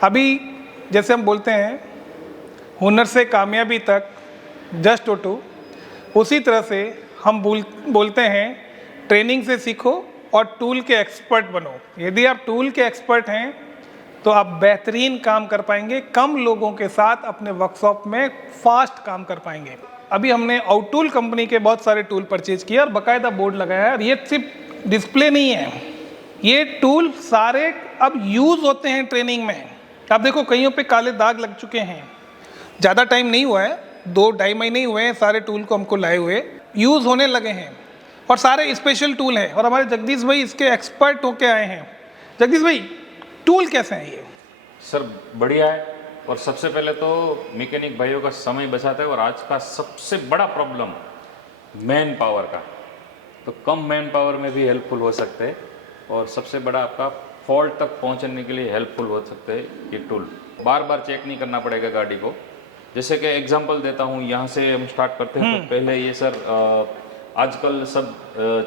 अभी जैसे हम बोलते हैं हुनर से कामयाबी तक जस्ट ओ टू, उसी तरह से हम बोलते हैं ट्रेनिंग से सीखो और टूल के एक्सपर्ट बनो। यदि आप टूल के एक्सपर्ट हैं तो आप बेहतरीन काम कर पाएंगे, कम लोगों के साथ अपने वर्कशॉप में फास्ट काम कर पाएंगे। अभी हमने आउटटूल कंपनी के बहुत सारे टूल परचेज किए और बाकायदा बोर्ड लगाया है। और ये सिर्फ डिस्प्ले नहीं है, ये टूल सारे अब यूज़ होते हैं ट्रेनिंग में। आप देखो कईयों पे काले दाग लग चुके हैं, ज़्यादा टाइम नहीं हुआ है, 2-2.5 महीने ही हुए हैं सारे टूल को हमको लाए हुए, यूज़ होने लगे हैं और सारे स्पेशल टूल हैं। और हमारे जगदीश भाई इसके एक्सपर्ट होके आए हैं। जगदीश भाई, टूल कैसे हैं ये? सर बढ़िया है, और सबसे पहले तो मैकेनिक भाइयों का समय बचाता है। और आज का सबसे बड़ा प्रॉब्लम मैन पावर का, तो कम मैन पावर में भी हेल्पफुल हो सकते हैं। और सबसे बड़ा आपका फॉल्ट तक पहुंचने के लिए हेल्पफुल हो सकते हैं ये टूल। बार बार चेक नहीं करना पड़ेगा गाड़ी को। जैसे कि एग्जांपल देता हूं, यहाँ से हम स्टार्ट करते हैं। तो पहले ये सर आजकल सब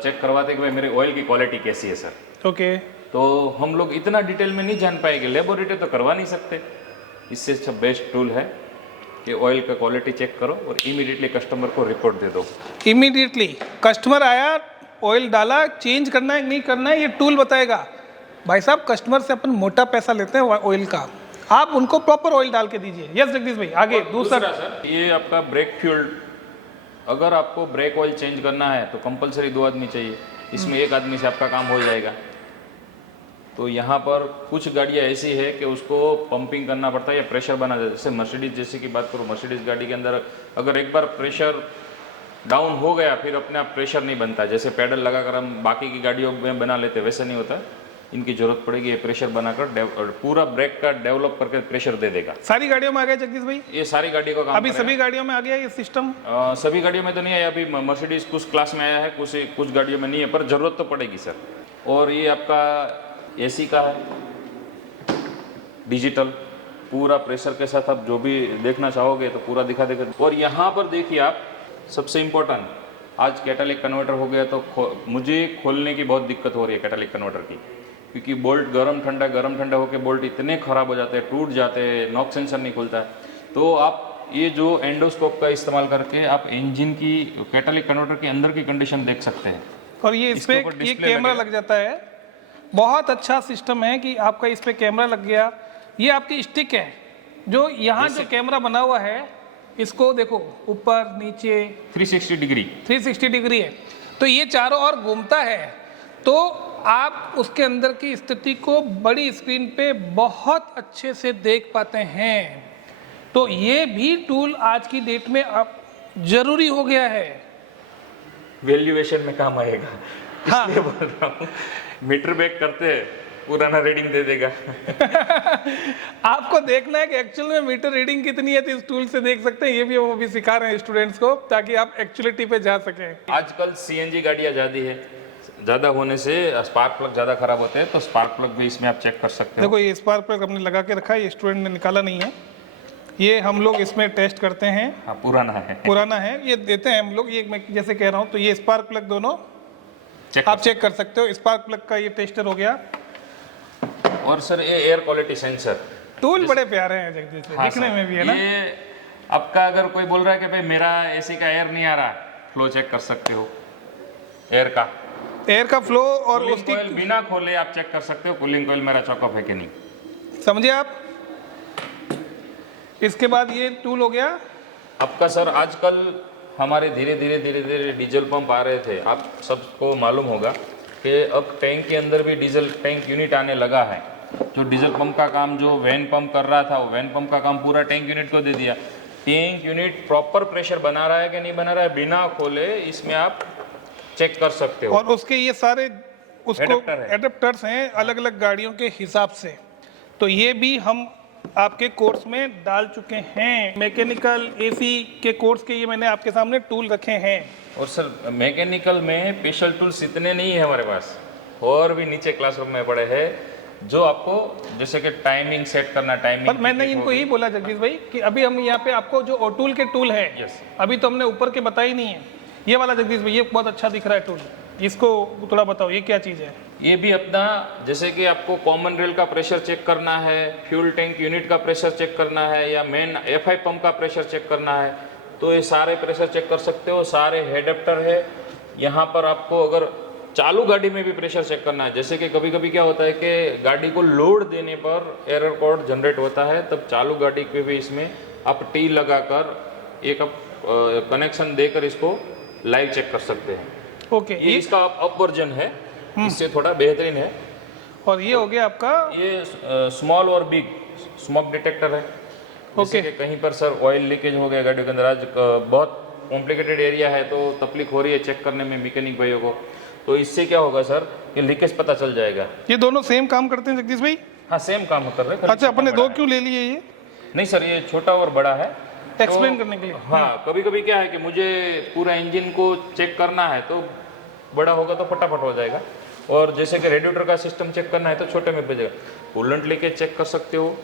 चेक करवाते हैं कि भाई मेरे ऑयल की क्वालिटी कैसी है सर। ओके। तो हम लोग इतना डिटेल में नहीं जान पाएंगे, लेबोरेटरी तो करवा नहीं सकते। इससे अच्छा बेस्ट टूल है कि ऑयल का क्वालिटी चेक करो और इमीडिएटली कस्टमर को रिपोर्ट दे दो। इमीडिएटली कस्टमर आया, ऑयल डाला, चेंज करना है नहीं करना है ये टूल बताएगा। भाई साहब, कस्टमर से अपन मोटा पैसा लेते हैं ऑयल का, आप उनको प्रॉपर ऑयल डाल के दीजिए। यस जगदीश भाई, आगे दूसरा सर, ये आपका ब्रेक फ्यूल, अगर आपको ब्रेक ऑयल चेंज करना है तो कंपलसरी 2 आदमी चाहिए, इसमें 1 आदमी से आपका काम हो जाएगा। तो यहाँ पर कुछ गाड़ियाँ ऐसी है कि उसको पंपिंग करना पड़ता है या प्रेशर बना जाता है। जैसे मर्सिडीज जैसे की बात करूँ, मर्सिडीज गाड़ी के अंदर अगर एक बार प्रेशर डाउन हो गया फिर अपने आप प्रेशर नहीं बनता। जैसे पैडल लगाकर हम बाकी की गाड़ियों में बना लेते, वैसे नहीं होता। इनकी जरूरत पड़ेगी ये प्रेशर बनाकर पूरा ब्रेक का डेवलप करके प्रेशर दे देगा। सारी गाड़ियों में आ गया जगदीश भाई? ये सारी गाड़ियों का काम अभी सभी गाड़ियों में आ गया ये सिस्टम? सभी गाड़ियों में तो नहीं आया, अभी मर्सिडीज कुछ क्लास में आया है, कुछ गाड़ियों में नहीं है, पर जरूरत तो पड़ेगी सर। और ये आपका एसी का है, डिजिटल, पूरा प्रेशर के साथ आप जो भी देखना चाहोगे तो पूरा दिखा देगा। और यहाँ पर देखिए आप, सबसे इम्पोर्टेंट, आज कैटालिक कन्वर्टर हो गया तो मुझे खोलने की बहुत दिक्कत हो रही है कैटालिक कन्वर्टर की, क्योंकि बोल्ट गरम ठंडा होकर बोल्ट इतने ख़राब हो जाते हैं, टूट जाते हैं, नॉक सेंसर नहीं खुलता है। तो आप ये जो एंडोस्कोप का इस्तेमाल करके आप इंजन की कैटालिक कन्वर्टर के अंदर की कंडीशन देख सकते हैं। और ये इस पे ये कैमरा लग जाता है, बहुत अच्छा सिस्टम है कि आपका इस पे कैमरा लग गया। ये आपकी स्टिक है, जो यहाँ जो कैमरा बना हुआ है इसको देखो, ऊपर नीचे 360 डिग्री 360 डिग्री है, तो ये चारों ओर घूमता है। तो आप उसके अंदर की स्थिति को बड़ी स्क्रीन पे बहुत अच्छे से देख पाते हैं। तो ये भी टूल आज की डेट में अब जरूरी हो गया है, वैल्यूएशन में काम आएगा। हाँ। इसलिए बोल रहा हूँ, मीटर बैक करते हैं पुराना रीडिंग दे देगा। आपको देखना है कि एक्चुअल में मीटर रीडिंग कितनी है तो इस टूल से देख सकते हैं। ये भी वो भी सिखा रहे हैं स्टूडेंट्स को, ताकि आप एक्चुअलिटी पे जा सकें। आजकल सीएनजी गाड़ियाँ ज़्यादा होने से स्पार्क प्लग ज़्यादा खराब होते हैं, तो स्पार्क प्लग भी इसमें आप चेक कर सकते हैं। देखो ये स्पार्क प्लग हमने लगा के रखा है, ये स्टूडेंट ने निकाला नहीं है, ये हम लोग इसमें टेस्ट करते हैं। हाँ, पुराना है, ये देते हैं हम लोग। ये मैं जैसे कह रहा हूँ, तो ये स्पार्क प्लग दोनों आप चेक कर सकते हो। स्पार्क प्लग का ये टेस्टर हो गया। और सर ये एयर क्वालिटी सेंसर टूल बड़े प्यारे हैं जगदीश, हाँ दिखने में भी है ना। ये आपका अगर कोई बोल रहा है कि भाई मेरा एसी का एयर नहीं आ रहा, फ्लो चेक कर सकते हो एयर का फ्लो, और उसकी बिना खोले आप चेक कर सकते हो कूलिंग कॉइल मेरा चॉक ऑफ है कि नहीं, समझे आप। इसके बाद ये टूल हो गया आपका। सर आजकल हमारे धीरे धीरे डीजल पंप आ रहे थे, आप सबको मालूम होगा कि अब टैंक के अंदर भी डीजल टैंक यूनिट आने लगा है। जो डीजल पंप का काम जो वैन पंप कर रहा था, वो वैन पंप का काम पूरा टैंक यूनिट को दे दिया। टैंक यूनिट प्रॉपर प्रेशर बना रहा है कि नहीं बना रहा है, बिना खोले इसमें आप चेक कर सकते हो। और उसके ये सारे उसको एडेप्टर्स हैं अलग अलग गाड़ियों के हिसाब से, तो ये भी हम आपके कोर्स में डाल चुके हैं। मैकेनिकल एसी के कोर्स के ये मैंने आपके सामने टूल रखे हैं। और सर मैकेनिकल में स्पेशल टूल्स इतने नहीं है हमारे पास, और भी नीचे क्लासरूम में पड़े हैं, जो आपको जैसे कि टाइमिंग सेट करना, टाइमिंग। पर मैंने इनको यही बोला जगदीश भाई कि अभी हम यहाँ पे आपको जो ओटूल के टूल है, अभी तो हमने ऊपर के बताई नहीं है। ये वाला जगदीश भाई, ये बहुत अच्छा दिख रहा है टूल, इसको थोड़ा बताओ, ये क्या चीज़ है? ये भी अपना, जैसे कि आपको कॉमन रेल का प्रेशर चेक करना है, फ्यूल टैंक यूनिट का प्रेशर चेक करना है, या मेन FI पंप का प्रेशर चेक करना है, तो ये सारे प्रेशर चेक कर सकते हो। सारे हेड एडाप्टर है। यहाँ पर आपको अगर चालू गाड़ी में भी प्रेशर चेक करना है, जैसे कि कभी कभी क्या होता है कि गाड़ी को लोड देने पर एरर कोड जनरेट होता है, तब चालू गाड़ी के भी इसमें आप टी लगाकर एक कनेक्शन देकर इसको लाइव चेक कर सकते हैं। ओके, ये इसका अप वर्जन है, इससे थोड़ा बेहतरीन है। और ये हो गया आपका, ये स्मॉल और बिग स्मोक डिटेक्टर है। जैसे कि कहीं पर सर ऑयल लीकेज हो गया गाड़ी के अंदर, आज बहुत कॉम्प्लिकेटेड एरिया है तो तकलीफ हो रही है चेक करने में मैकेनिक भाइयों को, तो इससे क्या होगा सर, ये लीकेज पता चल जाएगा। ये दोनों सेम काम करते हैं जगदीश भाई? हाँ, सेम काम कर रहे हैं। अच्छा, अपने दो क्यों ले लिए ये? नहीं सर, ये छोटा और बड़ा है, एक्सप्लेन करने के लिए। हाँ, कभी कभी क्या है कि मुझे पूरा इंजन को चेक करना है तो बड़ा होगा तो फटाफट हो जाएगा, और जैसे कि रेडिएटर का सिस्टम चेक करना है तो छोटे में भेजेगा। कूलेंट लीकेज चेक कर सकते हो,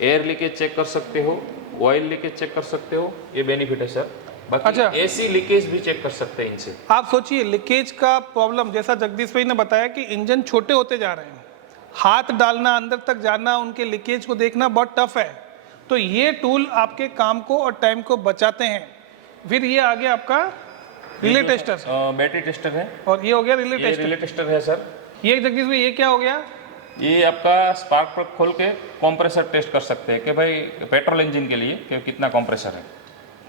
एयर लीकेज चेक कर सकते हो, ऑयल लीकेज चेक कर सकते हो, ये बेनिफिट है सर। बाकी अच्छा, AC लीकेज भी चेक कर सकते हैं इनसे। आप सोचिए लीकेज का प्रॉब्लम, जैसा जगदीश भाई ने बताया कि इंजन छोटे होते जा रहे हैं, हाथ डालना अंदर तक जाना, उनके लीकेज को देखना बहुत टफ है, तो ये टूल आपके काम को और टाइम को बचाते हैं। फिर ये आ गया आपका रिले टेस्टर, बैटरी टेस्टर है, और ये हो गया रिले टेस्टर। रिले टेस्टर है सर। ये जगदीश भाई, ये क्या हो गया? ये आपका स्पार्क प्लग खोल के कंप्रेसर टेस्ट कर सकते हैं कि भाई पेट्रोल इंजन के लिए कि कितना कंप्रेसर है।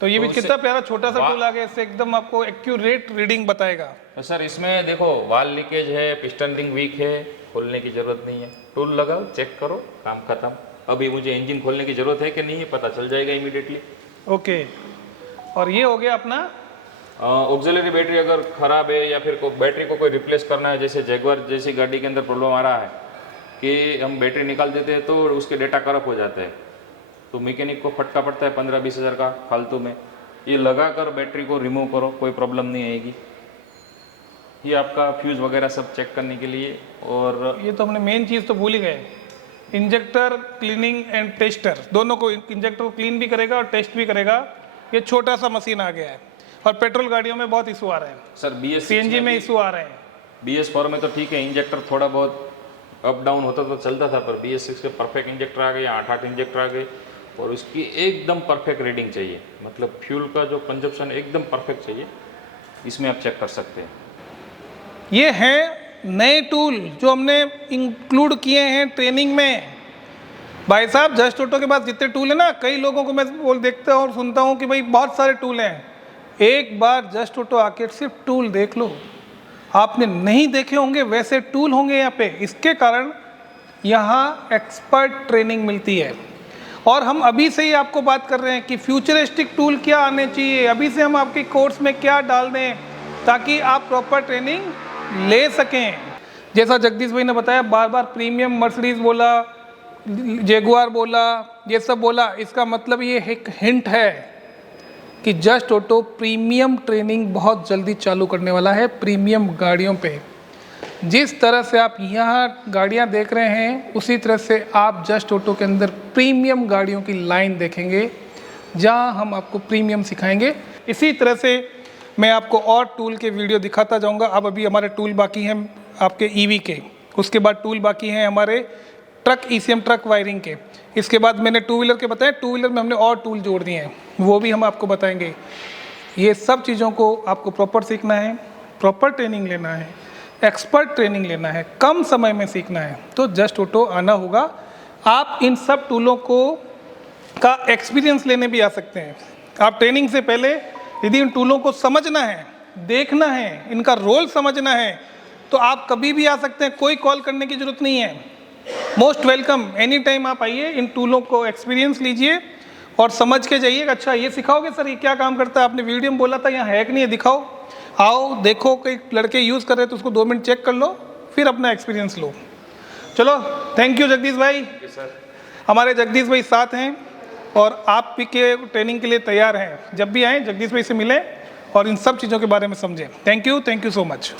तो ये भी कितना प्यारा छोटा सा टूल आ गया, इससे एकदम आपको एक्यूरेट रीडिंग बताएगा। तो सर इसमें देखो वाल लीकेज है, पिस्टन रिंग वीक है, खोलने की जरूरत नहीं है, टूल लगाओ, चेक करो, काम खत्म। अभी मुझे इंजन खोलने की जरूरत है कि नहीं है पता चल जाएगा इमीडिएटली। ओके, और ये हो गया अपना ऑक्सिलरी बैटरी अगर खराब है या फिर बैटरी को कोई रिप्लेस करना है, जैसे जैगुआर जैसी गाड़ी के अंदर प्रॉब्लम आ रहा है कि हम बैटरी निकाल देते हैं तो उसके डेटा करप्ट हो जाता है, तो मैकेनिक को फटका पड़ता है 15-20 हज़ार का फालतू में। ये लगा कर बैटरी को रिमूव करो, कोई प्रॉब्लम नहीं आएगी। ये आपका फ्यूज़ वगैरह सब चेक करने के लिए। और ये तो हमने मेन चीज़ तो भूल ही गए, इंजेक्टर क्लीनिंग एंड टेस्टर, दोनों को, इंजेक्टर को क्लीन भी करेगा और टेस्ट भी करेगा। ये छोटा सा मशीन आ गया है, और पेट्रोल गाड़ियों में बहुत इशू आ रहे हैं सर CNG में इशू आ रहे हैं। BS4 में तो ठीक है, इंजेक्टर थोड़ा बहुत अप डाउन होता तो चलता था, पर BS6 के परफेक्ट इंजेक्टर आ गए, 8-8 इंजेक्टर आ गए, और उसकी एकदम परफेक्ट रीडिंग चाहिए, मतलब फ्यूल का जो कंजप्शन एकदम परफेक्ट चाहिए, इसमें आप चेक कर सकते हैं। ये हैं नए टूल जो हमने इंक्लूड किए हैं ट्रेनिंग में। भाई साहब, जस्ट ऑटो के पास जितने टूल है ना, कई लोगों को मैं बोल देखता हूँ और सुनता हूँ कि भाई बहुत सारे टूल हैं। एक बार जस्ट ऑटो आके सिर्फ टूल देख लो, आपने नहीं देखे होंगे वैसे टूल होंगे यहाँ पे। इसके कारण यहाँ एक्सपर्ट ट्रेनिंग मिलती है, और हम अभी से ही आपको बात कर रहे हैं कि फ्यूचरिस्टिक टूल क्या आने चाहिए, अभी से हम आपके कोर्स में क्या डाल दें ताकि आप प्रॉपर ट्रेनिंग ले सकें। जैसा जगदीश भाई ने बताया, बार बार प्रीमियम मर्सिडीज बोला, जैगुआर बोला, ये सब बोला, इसका मतलब ये एक हिंट है कि जस्ट ऑटो प्रीमियम ट्रेनिंग बहुत जल्दी चालू करने वाला है प्रीमियम गाड़ियों पे। जिस तरह से आप यहाँ गाड़ियाँ देख रहे हैं, उसी तरह से आप जस्ट ऑटो के अंदर प्रीमियम गाड़ियों की लाइन देखेंगे, जहाँ हम आपको प्रीमियम सिखाएंगे। इसी तरह से मैं आपको और टूल के वीडियो दिखाता जाऊँगा। अब अभी हमारे टूल बाकी हैं आपके EV के, उसके बाद टूल बाकी हैं हमारे ट्रक ECM ट्रक वायरिंग के, इसके बाद मैंने टू व्हीलर के बताए, टू व्हीलर में हमने और टूल जोड़ दिए हैं, वो भी हम आपको बताएंगे। ये सब चीज़ों को आपको प्रॉपर सीखना है, प्रॉपर ट्रेनिंग लेना है, एक्सपर्ट ट्रेनिंग लेना है, कम समय में सीखना है, तो जस्ट ऑटो आना होगा। आप इन सब टूलों को का एक्सपीरियंस लेने भी आ सकते हैं। आप ट्रेनिंग से पहले यदि इन टूलों को समझना है, देखना है, इनका रोल समझना है, तो आप कभी भी आ सकते हैं, कोई कॉल करने की ज़रूरत नहीं है। मोस्ट वेलकम, एनी टाइम आप आइए, इन टूलों को एक्सपीरियंस लीजिए और समझ के जाइए। अच्छा, ये सिखाओगे सर, ये क्या काम करता है, आपने वीडियो में बोला था, यहाँ है कि नहीं है, दिखाओ, आओ देखो, कई लड़के यूज़ कर रहे हैं तो उसको 2 मिनट चेक कर लो, फिर अपना एक्सपीरियंस लो। चलो, थैंक यू जगदीश भाई। सर, हमारे जगदीश भाई साथ हैं और आप भी के ट्रेनिंग के लिए तैयार हैं। जब भी आएँ जगदीश भाई से मिलें और इन सब चीज़ों के बारे में समझें। Thank you so much.